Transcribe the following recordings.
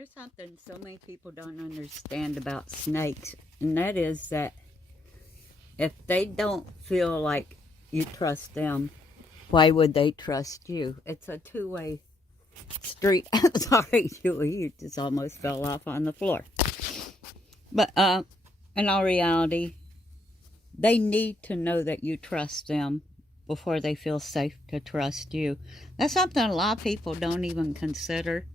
There's something so many people don't understand about snakes, and that is that if they don't feel like you trust them, why would they trust you? It's a two-way street. I'm sorry, Julie, you just almost fell off on the floor. But in all reality, they need to know that you trust them before they feel safe to trust you. That's something a lot of people don't even consider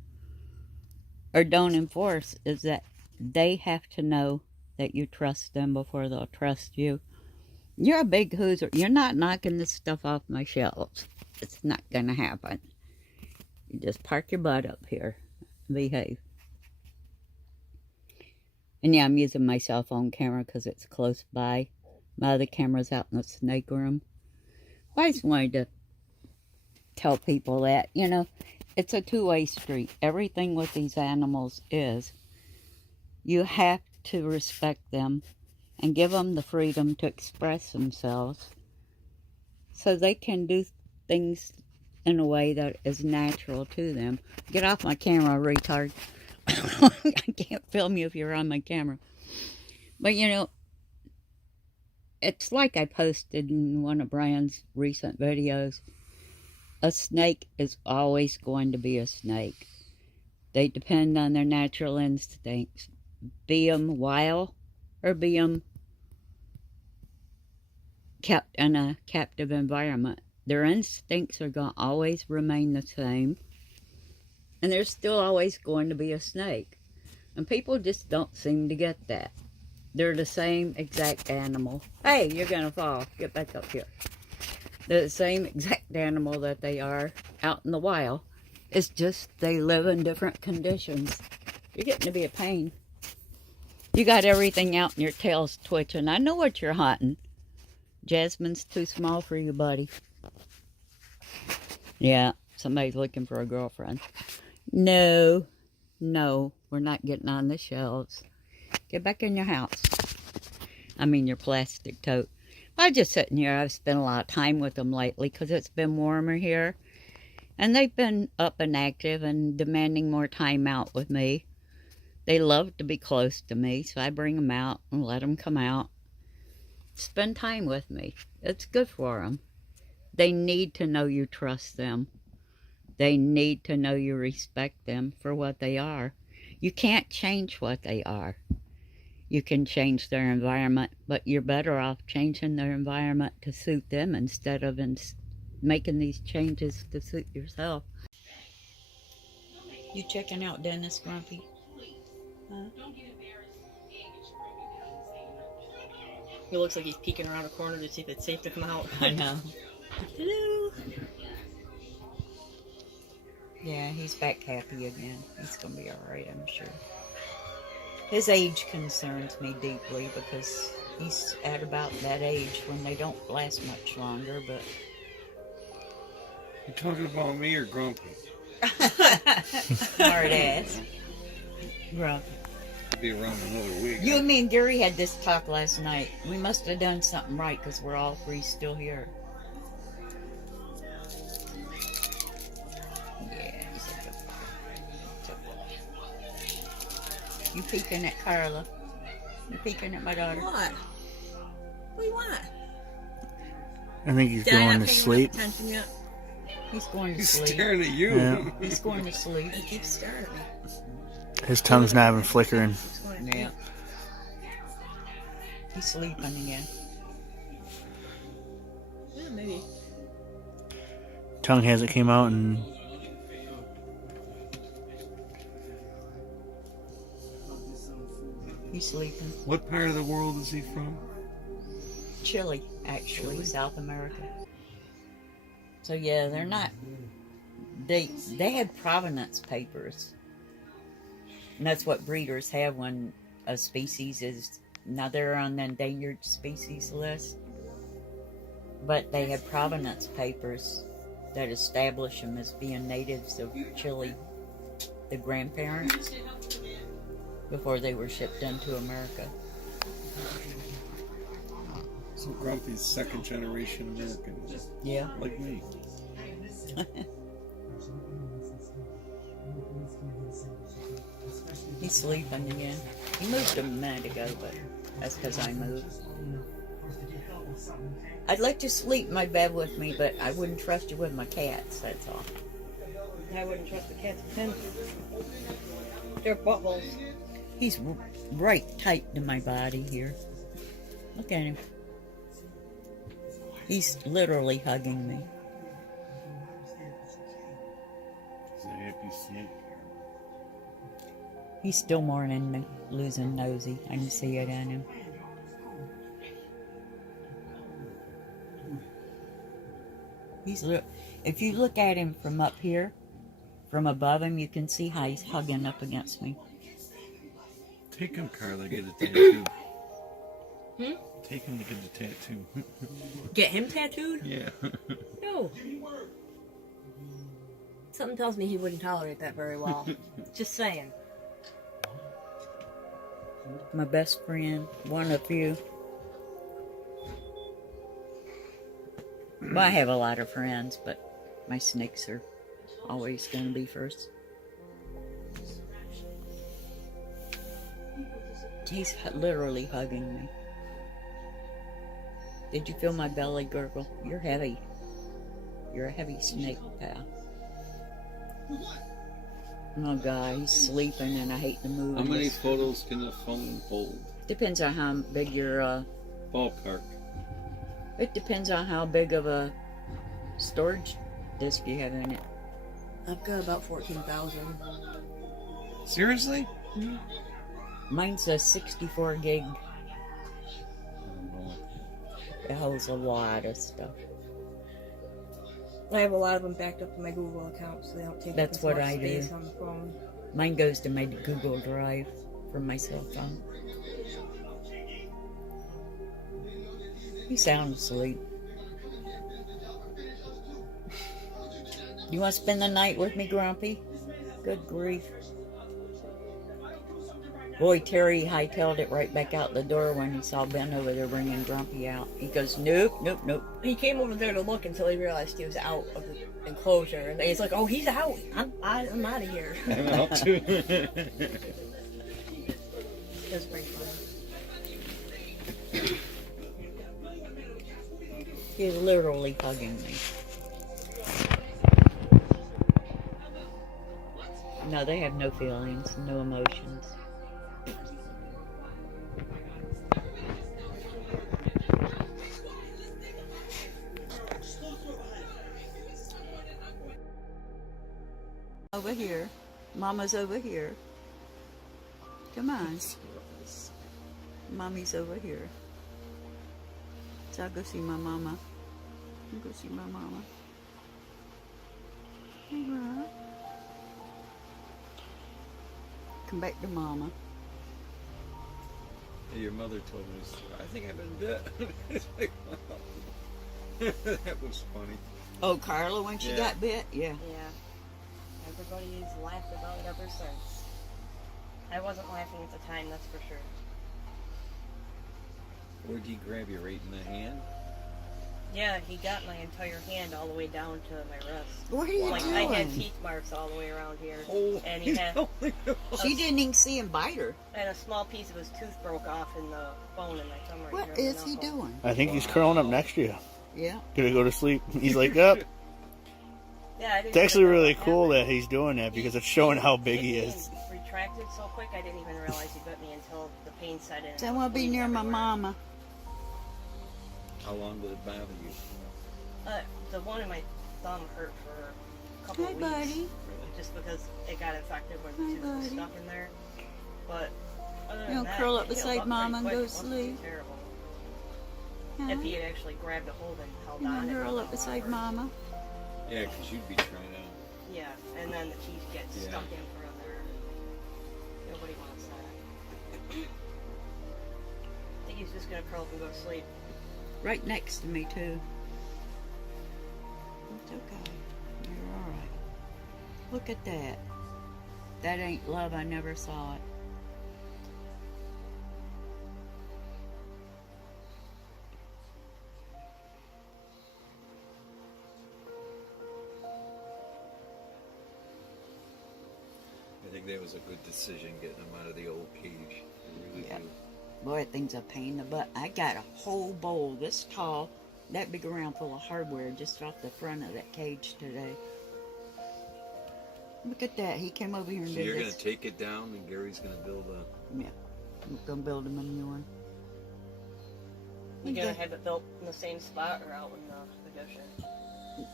or don't enforce, is that they have to know that you trust them before they'll trust you. You're a big hooser. You're not knocking this stuff off my shelves. It's not going to happen. You just park your butt up here and behave. And yeah, I'm using my cell phone camera because it's close by. My other camera's out in the snake room. I just wanted to tell people that, you know, it's a two-way street. Everything with these animals is, you have to respect them and give them the freedom to express themselves so they can do things in a way that is natural to them. Get off my camera, retard. I can't film you if you're on my camera. But, you know, it's like I posted in one of Brian's recent videos. A snake is always going to be a snake. They depend on their natural instincts. Be them wild or be them kept in a captive environment. Their instincts are going to always remain the same. And there's still always going to be a snake. And people just don't seem to get that. They're the same exact animal. Hey, you're going to fall. Get back up here. They're the same exact animal that they are out in the wild. It's just they live in different conditions. You're getting to be a pain. You got everything out and your tail's twitching. I know what you're hunting. Jasmine's too small for you, buddy. Yeah, somebody's looking for a girlfriend. No, we're not getting on the shelves. Get back in your house. I mean your plastic tote. I'm just sitting here. I've spent a lot of time with them lately because it's been warmer here. And they've been up and active and demanding more time out with me. They love to be close to me, so I bring them out and let them come out. Spend time with me. It's good for them. They need to know you trust them. They need to know you respect them for what they are. You can't change what they are. You can change their environment, but you're better off changing their environment to suit them instead of making these changes to suit yourself. You checking out Dennis, Grumpy? Huh? He looks like he's peeking around a corner to see if it's safe to come out. I know. Hello. Yeah, he's back happy again. He's going to be alright, I'm sure. His age concerns me deeply because he's at about that age when they don't last much longer, but... You talking about me or Grumpy? Smart ass. Grumpy. I'll be around another week. You and me and Gary had this talk last night. We must have done something right because we're all three still here. Yeah, he's a good boy. You peeking at Carla? You peeking at my daughter? What? What do you want? I think he's Did I going not to pay sleep. enough attention yet? He's going to He's sleep. staring at you. Yeah. He's going to sleep. He keeps staring at me. His tongue's not even flickering. He's going to Yeah. He's sleeping again. Yeah, maybe. Tongue hasn't came out and He's sleeping. What part of the world is he from? Chile, actually, South America. So yeah, they're not. They had provenance papers, and that's what breeders have when a species is. Now they're on the endangered species list, but they have provenance papers that establish them as being natives of Chile, the grandparents, before they were shipped into America. So Grumpy's second generation American. Yeah. Like me. He's sleeping again. He moved a minute ago, but that's because I moved. I'd let you sleep in my bed with me, but I wouldn't trust you with my cats, that's all. I wouldn't trust the cats with him. They're buttholes. He's right tight to my body here. Look at him. He's literally hugging me. He's a happy snake. He's still mourning losing Nosy. I can see it in him. If you look at him from up here, from above him, you can see how he's hugging up against me. Take him, Carla, get a tattoo. Take him to get a tattoo. Get him tattooed? Yeah. No. Something tells me he wouldn't tolerate that very well. Just saying. My best friend, one of you. Well, I have a lot of friends, but my snakes are always going to be first. He's literally hugging me. Did you feel my belly gurgle? You're heavy. You're a heavy snake, pal. Oh, God, he's sleeping and I hate to move. How many photos can the phone hold? Depends on how big your, Ballpark. It depends on how big of a storage disk you have in it. I've got about 14,000. Seriously? Mine's a 64 gig. It holds a lot of stuff. I have a lot of them backed up to my Google account, so they don't take That's up as what much I do. space on the phone. Mine goes to my Google Drive from my cell phone. You sound asleep. You want to spend the night with me, Grumpy? Good grief. Boy, Terry hightailed it right back out the door when he saw Ben over there bringing Grumpy out. He goes, nope, nope, nope. He came over there to look until he realized he was out of the enclosure, and he's like, "Oh, he's out. I'm out of here." I'm out too. That's pretty funny. He's literally hugging me. No, they have no feelings, no emotions. Over here. Mama's over here. Come on. Mommy's over here. So I'll go see my mama. I'll go see my mama. Hey, Rob. Come back to mama. Your mother told me, I think I've been dead. That was funny. Oh, Carla, when she got bit? Yeah. Yeah. Everybody's laughed about it ever since. I wasn't laughing at the time, that's for sure. Where'd he grab you, right in the hand? Yeah, he got my entire hand all the way down to my wrist. What are you Like, doing? I had teeth marks all the way around here. Oh, And he had, She didn't even see him bite her. and a small piece of his tooth broke off in the bone in my thumb right What here. is he doing? I think he's curling up next to you. Yeah. Gonna go to sleep. He's like, up. Yeah, I didn't It's actually even know really what cool happened. that he's doing that because it's showing how big he is. Retracted so quick, I didn't even realize he bit me until the pain set in. So I want to be near my mama. How long did it bother you? The one in my thumb hurt for a couple Hi, of weeks. buddy. Just because it got infected when Hi, the tooth was buddy. stuck in there. But other You than know, that, curl it up healed beside up Mama pretty and quick. go It wasn't too sleep. terrible. Huh? If he had actually grabbed a hold and held You on, want it to curl would up have beside hurt. Mama? Yeah, because you'd be trying to... Yeah, and then the teeth get Yeah. stuck in further. Nobody wants that. I think he's just gonna curl up and go to sleep. Right next to me, too. It's okay. You're alright. Look at that. That ain't love. I never saw it. I think think that was a good decision getting him out of the old cage. I really Yeah. do. Boy, that thing's a pain in the butt. I got a whole bowl this tall, that big around full of hardware just off the front of that cage today. Look at that. He came over here and So did you're this. gonna take it down, and Gary's gonna build a. Yeah. I'm going to build him a new one. You're gonna Okay. have it built in the same spot or out in the ocean?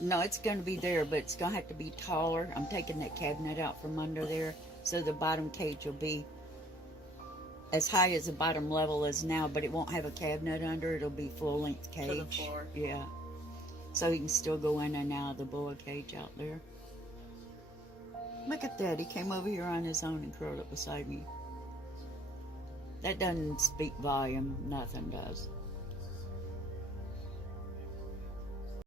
No, it's going to be there, but it's going to have to be taller. I'm taking that cabinet out from under there, so the bottom cage will be as high as the bottom level is now, but it won't have a cabinet under. It'll be full-length cage. To the floor. Yeah. So he can still go in and out of the boa cage out there. Look at that. He came over here on his own and curled up beside me. That doesn't speak volume. Nothing does.